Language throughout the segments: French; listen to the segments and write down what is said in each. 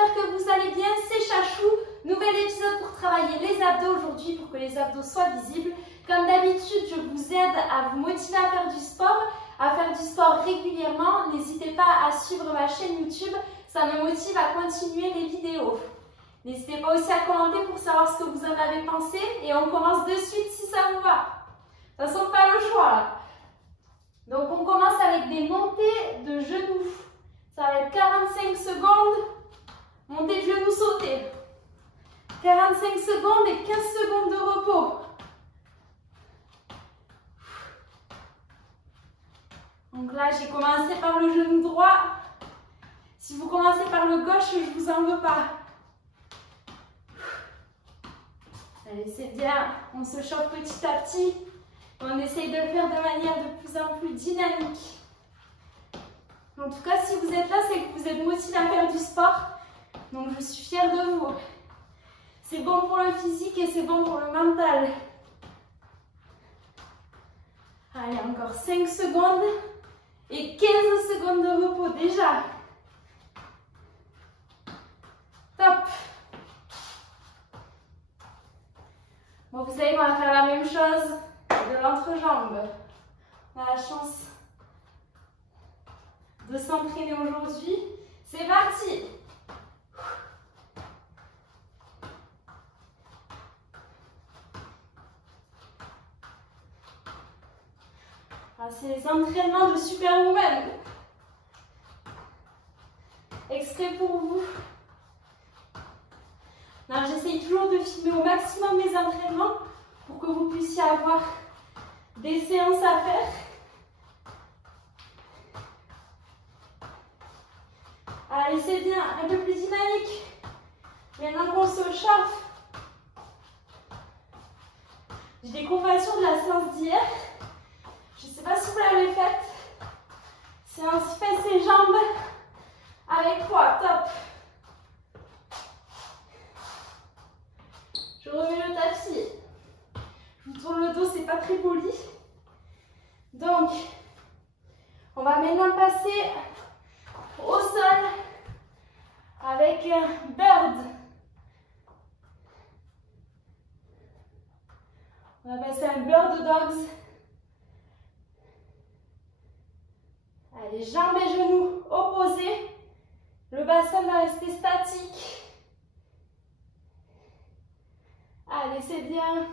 j'espère que vous allez bien, c'est Chachou. Nouvel épisode pour travailler les abdos aujourd'hui pour que les abdos soient visibles. Comme d'habitude, je vous aide à vous motiver à faire du sport régulièrement. N'hésitez pas à suivre ma chaîne YouTube, ça me motive à continuer les vidéos. N'hésitez pas aussi à commenter pour savoir ce que vous en avez pensé et on commence de suite si ça vous va. De toute façon, pas le choix là. Donc on commence avec des montées de genoux. Ça va être 45 secondes, montée de genoux sautés. 45 secondes et 15 secondes de repos. Donc là, j'ai commencé par le genou droit. Si vous commencez par le gauche, je ne vous en veux pas. Allez, c'est bien. On se chauffe petit à petit. On essaye de le faire de manière de plus en plus dynamique. En tout cas, si vous êtes là, c'est que vous êtes motivé à faire du sport. Donc, je suis fière de vous. C'est bon pour le physique et c'est bon pour le mental. Allez, encore 5 secondes et 15 secondes de repos déjà. Top. Bon, vous savez qu'on va faire la même chose de l'entrejambe. On a la chance de s'entraîner aujourd'hui. C'est parti! C'est les entraînements de Superwoman. Extrait pour vous. J'essaye toujours de filmer au maximum mes entraînements pour que vous puissiez avoir des séances à faire. Allez, c'est bien, un peu plus dynamique. Maintenant qu'on se chauffe. J'ai des confessions de la séance d'hier. Je ne sais pas si vous l'avez faite. Séance fesses et jambes avec poids, top. Je remets le tapis. Je vous tourne le dos, c'est pas très poli. Donc, on va maintenant passer au sol avec un bird. On va passer un bird dogs. Allez, jambes et genoux opposés. Le bassin va rester statique. Allez, c'est bien.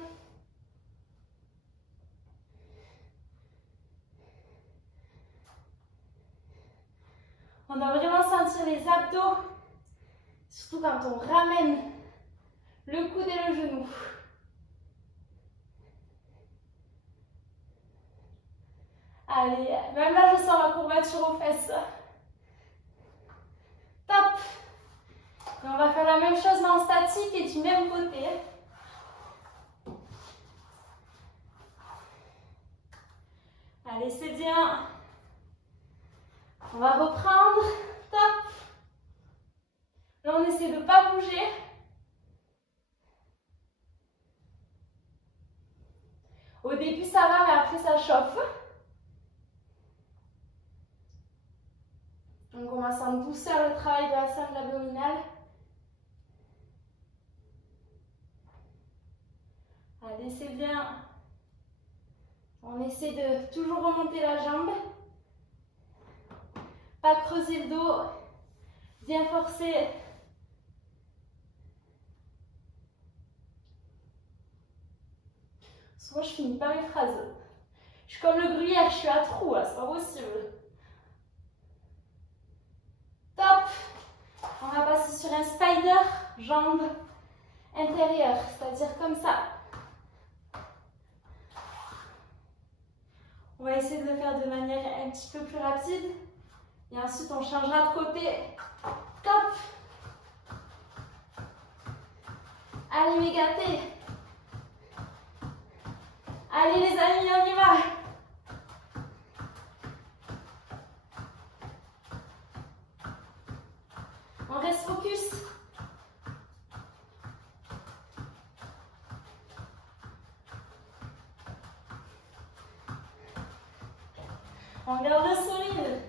On doit vraiment sentir les abdos, surtout quand on ramène le coude et le genou. Allez, même là, je sens ma courbature aux fesses. Top! Et on va faire la même chose mais en statique et du même côté. Allez, c'est bien. On va reprendre. Top! Là, on essaie de ne pas bouger. Au début, ça va, mais après, ça chauffe. On commence en douceur le travail de la cercle abdominale. Allez, c'est bien. On essaie de toujours remonter la jambe. Pas creuser le dos. Bien forcer. Souvent, je finis pas mes phrases. Je suis comme le gruyère, je suis à trous, là, c'est pas possible. Top! On va passer sur un spider, jambe intérieure, c'est-à-dire comme ça. On va essayer de le faire de manière un petit peu plus rapide. Et ensuite, on changera de côté. Top! Allez, mes gâtés! Allez, les amis, on y va! On reste focus. On garde le sourire.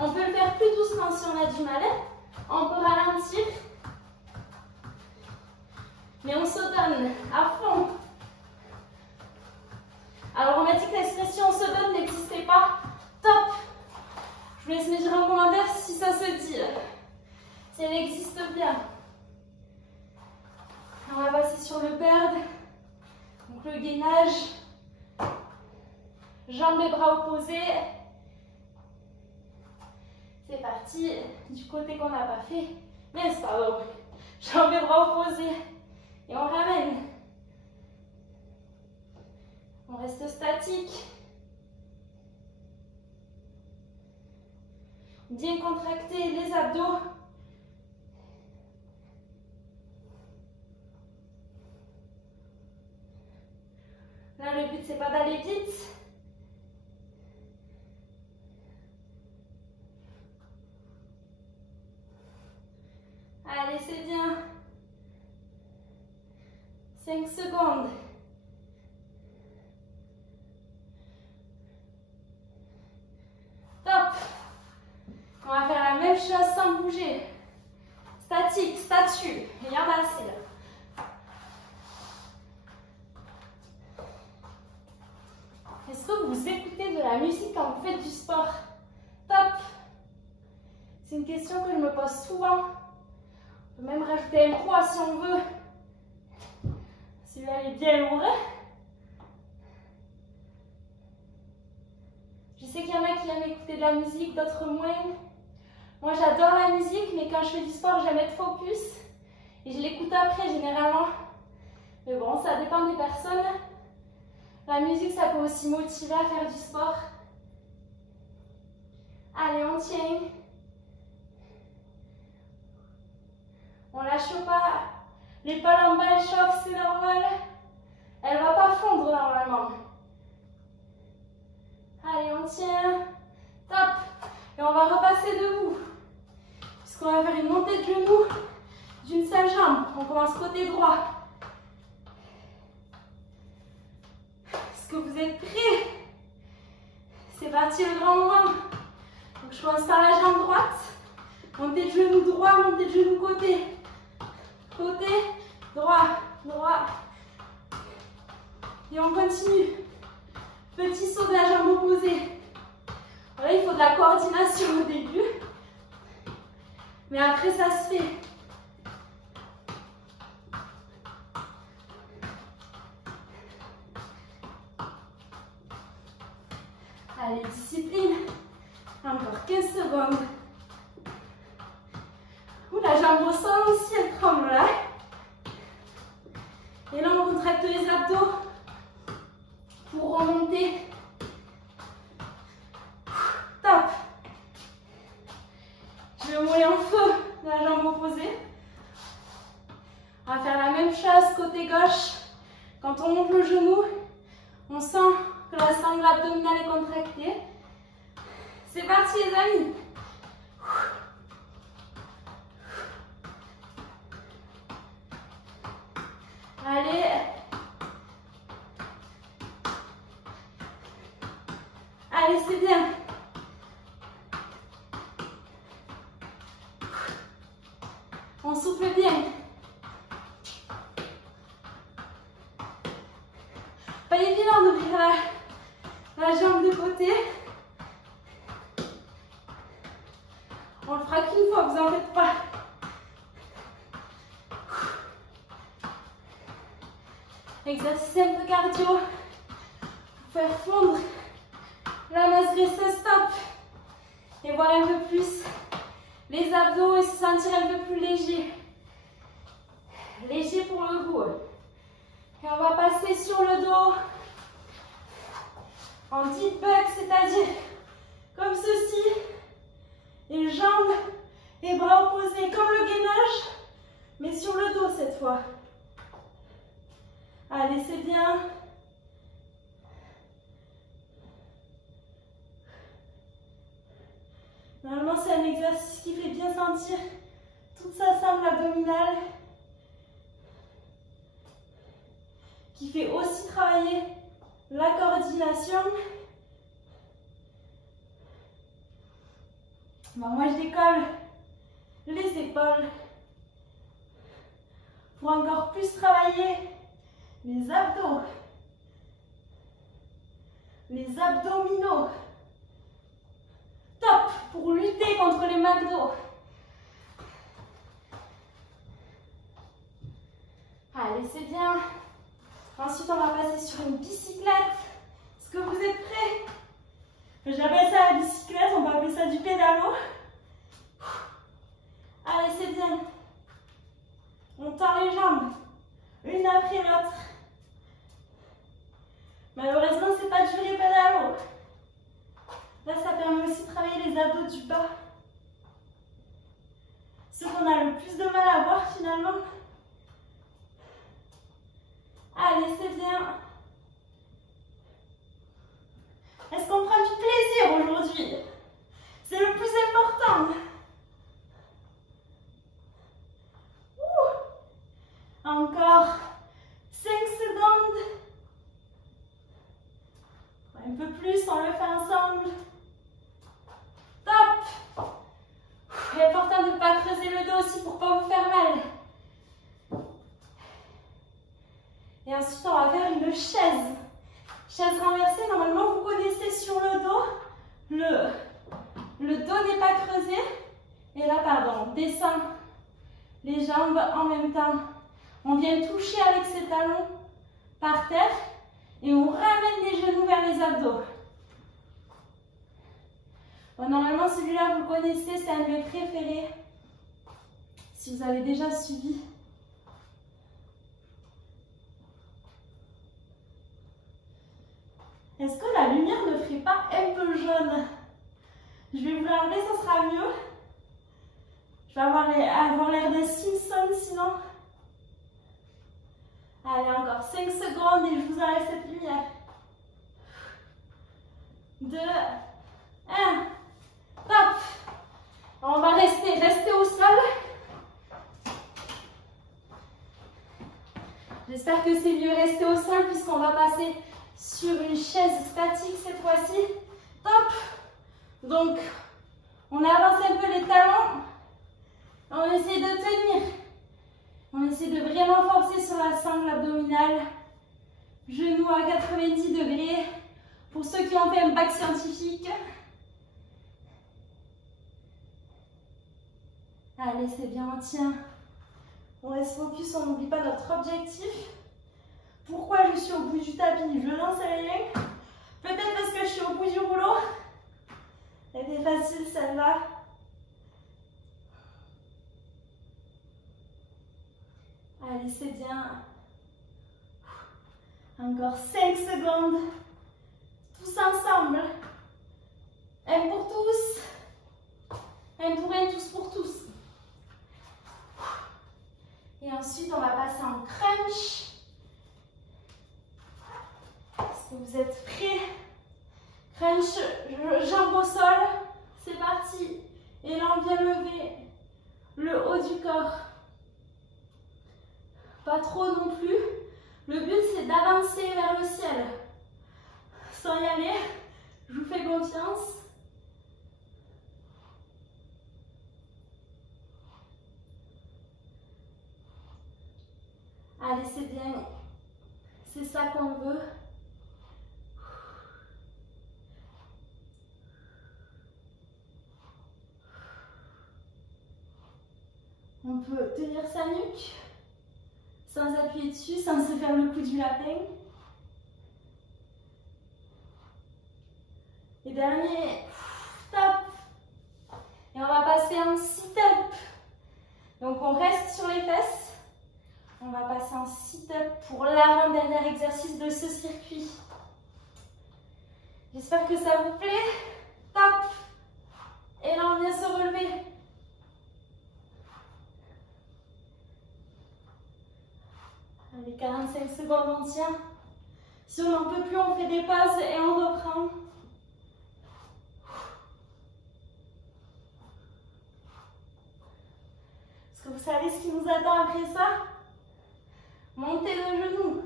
On peut le faire plus doucement si on a du mal. On peut ralentir. Mais on se donne à fond. Alors on m'a dit que l'expression on se donne n'existait pas. Top! Je vous laisse me dire en commentaire si ça se dit. Si elle existe bien. On va passer sur le bird. Donc le gainage. Jambes et bras opposés. C'est parti. Du côté qu'on n'a pas fait. Mais c'est pas bon. Jambes et bras opposés. Et on ramène. On reste statique. Bien contracter les abdos. Là, le but, c'est pas d'aller vite. Allez, c'est bien. 5 secondes. Top. On va faire la même chose sans bouger. Statique, statue. Il y en a assez là. Est-ce que vous écoutez de la musique quand vous faites du sport? Top. C'est une question que je me pose souvent. On peut même rajouter un pro si on veut. Celui-là est bien lourd. Je sais qu'il y en a qui aiment écouter de la musique, d'autres moins. Moi j'adore la musique, mais quand je fais du sport, j'aime être focus. Et je l'écoute après généralement. Mais bon, ça dépend des personnes. La musique, ça peut aussi motiver à faire du sport. Allez, on tient. On lâche pas. L'épaule en bas, elle chauffe, c'est normal. Elle ne va pas fondre normalement. Allez, on tient. Top. Et on va repasser debout. Puisqu'on va faire une montée de genoux d'une seule jambe. On commence côté droit. Est-ce que vous êtes prêts? C'est parti le grand moment. Donc je commence par la jambe droite. Montée de genou droit, montée de genou côté. Côté, droit, droit. Et on continue. Petit saut de la jambe opposée. Voilà, il faut de la coordination au début. Mais après, ça se fait. Allez, discipline. Encore 15 secondes. Ouh, la jambe au sol aussi, elle tremble là. Et là, on contracte les abdos pour remonter. Top. Je vais rouler en feu de la jambe opposée. On va faire la même chose côté gauche. Quand on monte le genou, on sent que la sangle abdominale est contractée. C'est parti les amis. Allez. Allez, c'est bien. On souffle bien. Pas évident d'ouvrir la jambe de côté. On le fera qu'une fois, vous en faites pas. Exercice un peu cardio. Pour faire fondre la masse graisseuse, stop. Et voir un peu plus les abdos et se sentir un peu plus léger. Léger pour le goût. Et on va passer sur le dos en deep bug, c'est-à-dire comme ceci. Et jambes et bras opposés comme le gainage, mais sur le dos cette fois. Allez, c'est bien. Normalement, c'est un exercice qui fait bien sentir toute sa sangle abdominale, qui fait aussi travailler la coordination. Bon, moi, je décolle les épaules pour encore plus travailler les abdos, les abdominaux. Top pour lutter contre les McDo. Allez, c'est bien. Ensuite, on va passer sur une bicyclette. Est-ce que vous êtes prêts? J'appelle ça la bicyclette, on peut appeler ça du pédalo. Allez, c'est bien. On tend les jambes, une après l'autre. Malheureusement, c'est pas du vrai pédalo. Là, ça permet aussi de travailler les abdos du bas. Ceux qu'on a le plus de mal à voir finalement. Allez, c'est bien. Est-ce qu'on prend du plaisir aujourd'hui? C'est le plus important. Encore 5 secondes. Un peu plus, on le fait ensemble. Top. Il est important de ne pas creuser le dos aussi pour ne pas vous faire mal. Et ensuite, on va faire une chaise. Chaise renversée, normalement, vous connaissez sur le dos. Le dos n'est pas creusé. Et là, pardon, on descend les jambes en même temps. On vient toucher avec ses talons par terre et on ramène les genoux vers les abdos. Bon, normalement, celui-là, vous le connaissez, c'est un de mes préférés. Si vous avez déjà suivi. Est-ce que la lumière ne ferait pas un peu jaune? Je vais vous l'enlever, ça sera mieux. Je vais avoir l'air d'un Simpson sinon. Allez, encore 5 secondes et je vous enlève cette lumière. 2, 1. Top. On va rester au sol. J'espère que c'est mieux rester au sol puisqu'on va passer sur une chaise statique cette fois-ci. Top. Donc, on avance un peu les talons. On essaie de tenir. On essaie de vraiment forcer sur la sangle abdominale. Genoux à 90 degrés. Pour ceux qui ont fait un bac scientifique. Allez, c'est bien, on tient. On reste focus, on n'oublie pas notre objectif. Pourquoi je suis au bout du tapis? Je n'en sais rien. Peut-être parce que je suis au bout du rouleau. Elle était facile celle-là. Allez, c'est bien. Encore 5 secondes. Tous ensemble. Un pour tous. Un pour un, tous pour tous. Et ensuite, on va passer en crunch. Est-ce que vous êtes prêts? Crunch, jambes au sol. C'est parti. Et là, on vient lever le haut du corps. Pas trop non plus. Le but, c'est d'avancer vers le ciel. Sans y aller, je vous fais confiance. Allez, c'est bien. C'est ça qu'on veut. On peut tenir sa nuque sans appuyer dessus, sans se faire le coup du lapin. Et dernier, top. Et on va passer en sit-up. Donc on reste sur les fesses. On va passer en sit-up pour l'avant-dernier exercice de ce circuit. J'espère que ça vous plaît. Top. Et là, on vient se relever. Allez, 45 secondes, on tient. Si on n'en peut plus, on fait des pauses et on reprend. Est-ce que vous savez ce qui nous attend après ça? Montez le genou.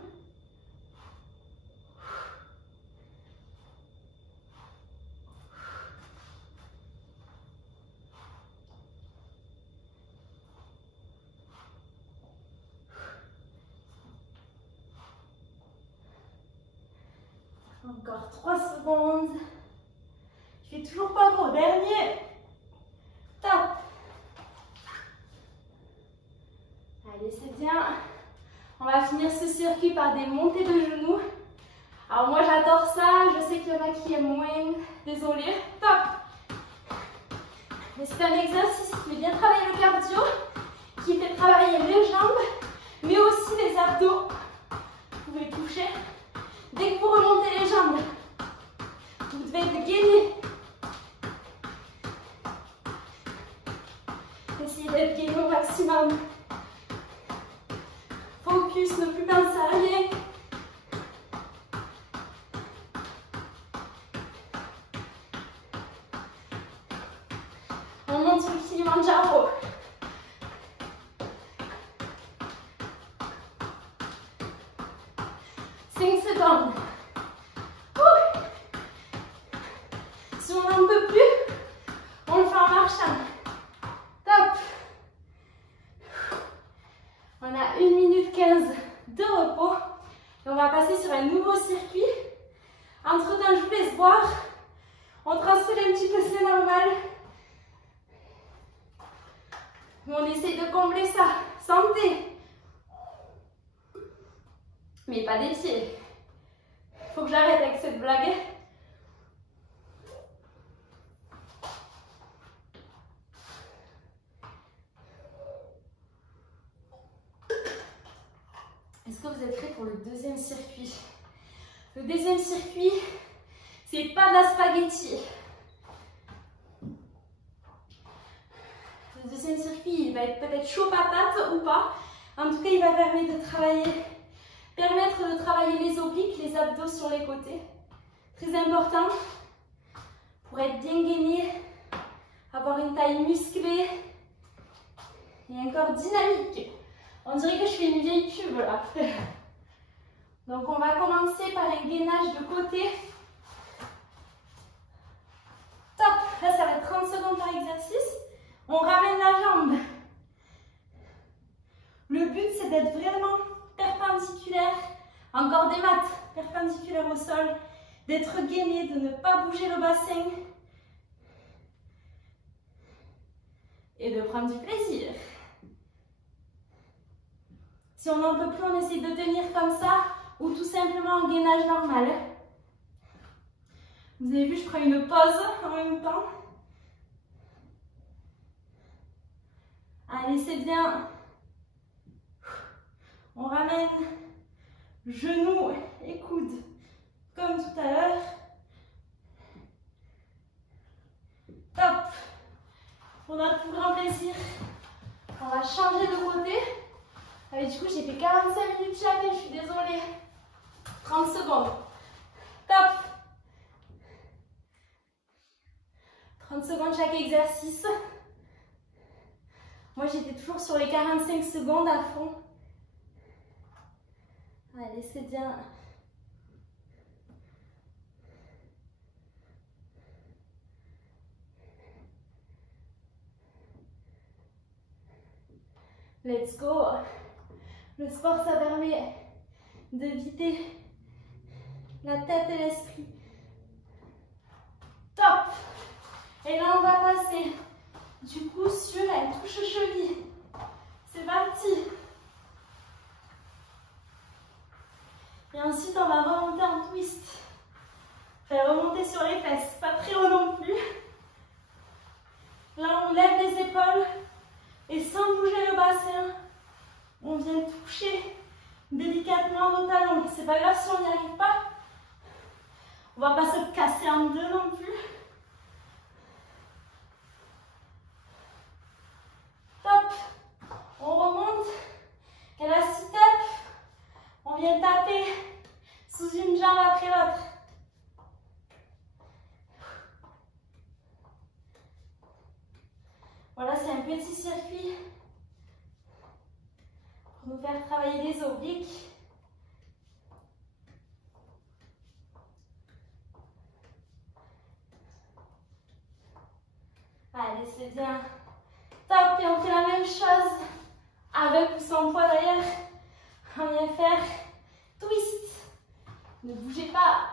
Encore 3 secondes. Je fais toujours pas beau. Dernier. Top. Allez, c'est bien. On va finir ce circuit par des montées de genoux. Alors moi j'adore ça, je sais qu'il y en a qui aiment moins, désolée. Top. Mais c'est un exercice qui fait bien travailler le cardio, qui fait travailler les jambes, mais aussi les abdos. Vous pouvez toucher. Dès que vous remontez les jambes, vous devez être gainé. Essayez d'être gainé au maximum. Focus, ne plus penser à rien. On monte sur le Kilimanjaro. Secondes. Si on n'en peut plus, on le fait en marchant. Top. On a 1 minute 15 de repos. Et on va passer sur un nouveau circuit. Entre temps, je vous laisse boire. On transpire un petit peu, c'est normal. Mais on essaye de combler ça. Santé. Mais pas des pieds. Faut que j'arrête avec cette blague. Est-ce que vous êtes prêts pour le deuxième circuit? Le deuxième circuit, c'est pas de la spaghetti. Le deuxième circuit, il va être peut-être chaud patate ou pas. En tout cas, il va permettre de travailler les obliques, les abdos sur les côtés. Très important pour être bien gainé, avoir une taille musclée et un corps dynamique. On dirait que je fais une vieille pub là. Donc on va commencer par un gainage de côté. Top. Là ça va être 30 secondes par exercice. On ramène la jambe. Le but c'est d'être vraiment perpendiculaire. Encore des mattes perpendiculaires au sol. D'être gainé, de ne pas bouger le bassin. Et de prendre du plaisir. Si on n'en peut plus, on essaie de tenir comme ça ou tout simplement en gainage normal. Vous avez vu, je prends une pause en même temps. Allez, c'est bien. On ramène genoux et coudes comme tout à l'heure. Top. Pour notre plus grand plaisir, on va changer de côté. Allez, du coup, j'ai fait 45 minutes chacun, je suis désolée. 30 secondes. Top. 30 secondes chaque exercice. Moi, j'étais toujours sur les 45 secondes à fond. Allez, c'est bien. Let's go. Le sport, ça permet de vider la tête et l'esprit. Top. Et là, on va passer du coup sur un touche-cheville. C'est parti. Et ensuite, on va remonter en twist. Faire remonter sur les fesses. Pas très haut non plus. Là, on lève les épaules. Et sans bouger le bassin, on vient toucher délicatement nos talons. C'est pas grave si on n'y arrive pas. On va pas se casser en deux non plus. Top. On remonte. Et là, sit-up. On vient taper sous une jambe après l'autre. Voilà, c'est un petit circuit pour nous faire travailler les obliques. Allez, c'est bien. Top, et on fait la même chose avec ou sans poids d'ailleurs. On vient faire twist. Ne bougez pas.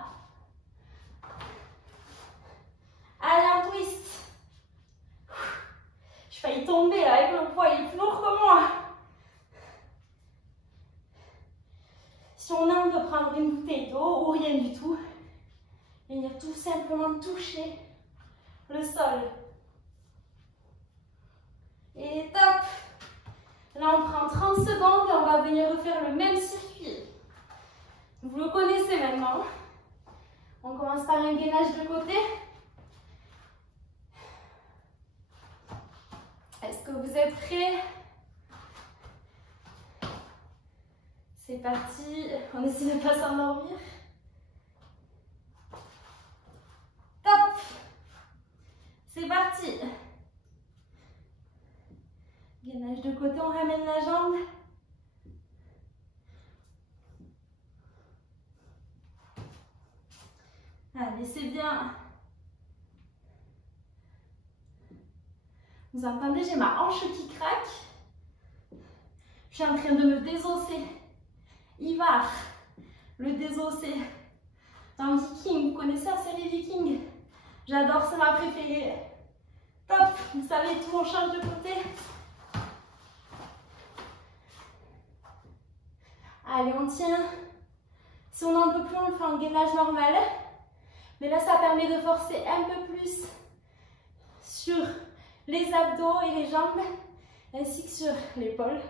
pied dos ou rien du tout. Venir tout simplement toucher le sol. Et top! Là, on prend 30 secondes et on va venir refaire le même circuit. Vous le connaissez maintenant. On commence par un gainage de côté. Est-ce que vous êtes prêts? C'est parti. On essaie de ne pas s'endormir. Top! C'est parti. Gainage de côté, on ramène la jambe. Allez, c'est bien. Vous entendez, j'ai ma hanche qui craque. Je suis en train de me désosser. Ivar, le désossé. Dans Viking, vous connaissez la série Viking? J'adore, c'est ma préférée. Top, vous savez tout, on change de côté. Allez, on tient. Si on n'en peut plus, on le fait en gainage normal. Mais là, ça permet de forcer un peu plus sur les abdos et les jambes, ainsi que sur l'épaule.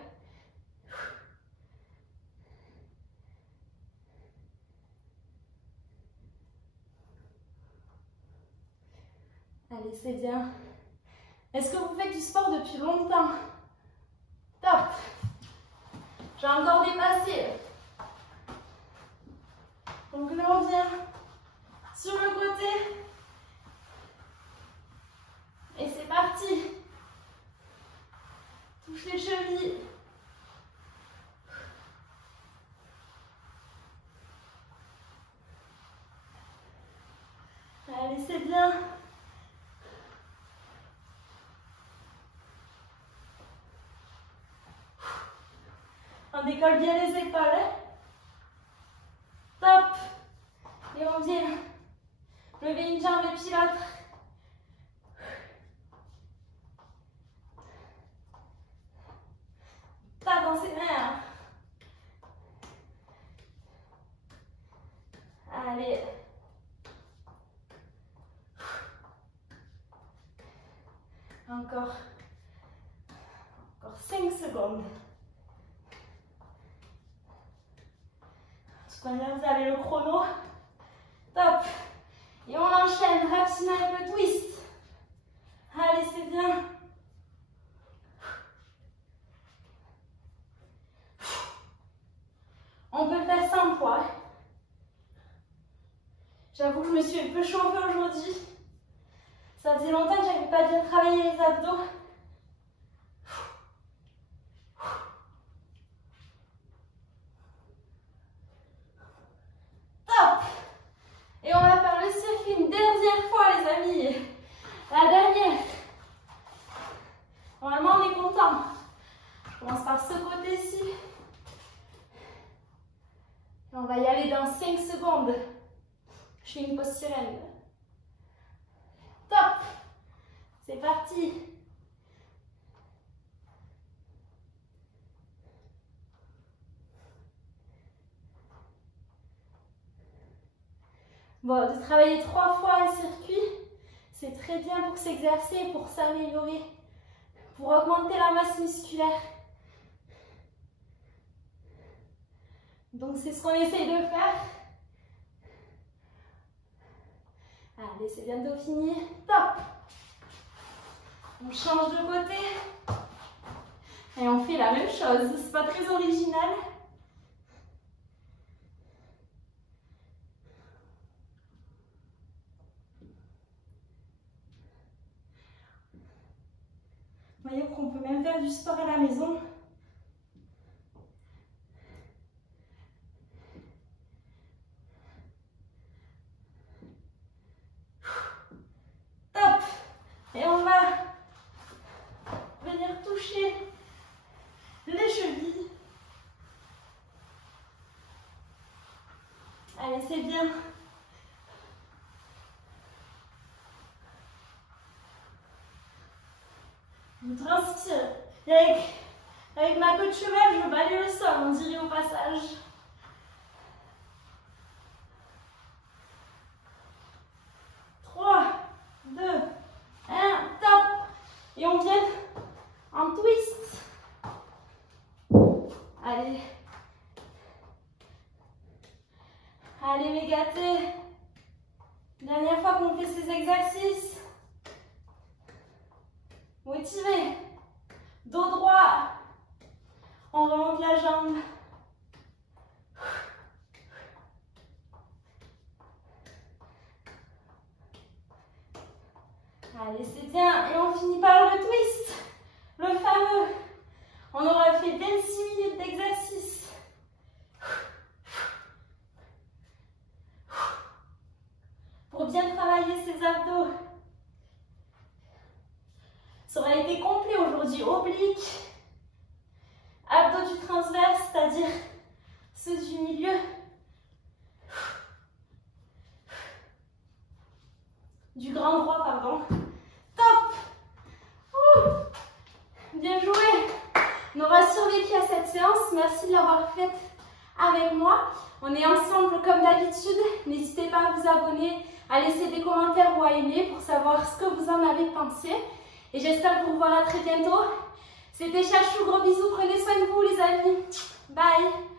Allez, c'est bien. Est-ce que vous faites du sport depuis longtemps? Top! J'ai encore dépassé. Donc là, on vient sur le côté. Et c'est parti. Touche les chevilles. Allez, c'est bien. On décolle bien les épaules. Top. Et on vient lever une jambe et puis l'autre. Pas dans ses mains. Allez. Encore 5 secondes. De toute manière, vous avez le chrono. Top. Et on enchaîne rapidement avec le twist. Allez, c'est bien. On peut le faire sans poids. J'avoue que je me suis un peu chauffée aujourd'hui. Ça faisait longtemps que je n'avais pas bien travaillé les abdos. Top! Et on va faire le circuit une dernière fois, les amis. La dernière. Normalement, on est content. Je commence par ce côté-ci. Et on va y aller dans 5 secondes. Je fais une pause sirène. Top! C'est parti! Bon, de travailler 3 fois un circuit, c'est très bien pour s'exercer, pour s'améliorer, pour augmenter la masse musculaire. Donc c'est ce qu'on essaye de faire. Allez, c'est bientôt fini. Top! On change de côté. Et on fait la même chose. C'est pas très original. Vous voyez qu'on peut même faire du sport à la maison. Top! Et on va venir toucher les chevilles. Allez, c'est bien. Je transpire. Et avec ma queue de cheval, je balaye le sol, on dirait au passage. Motivé. Dos droit. On remonte la jambe. Allez, c'est bien. Et on finit par le twist. Le fameux. On aura fait 26 minutes d'exercice. Pour bien travailler ses abdos. Ça aurait été complet aujourd'hui. Oblique. Abdos du transverse, c'est-à-dire ceux du milieu. Du grand droit, pardon. Top! Bien joué! On aura survécu à cette séance. Merci de l'avoir faite avec moi. On est ensemble comme d'habitude. N'hésitez pas à vous abonner, à laisser des commentaires ou à aimer pour savoir ce que vous en avez pensé. Et j'espère vous revoir à très bientôt. C'était Chachou, gros bisous. Prenez soin de vous les amis. Bye!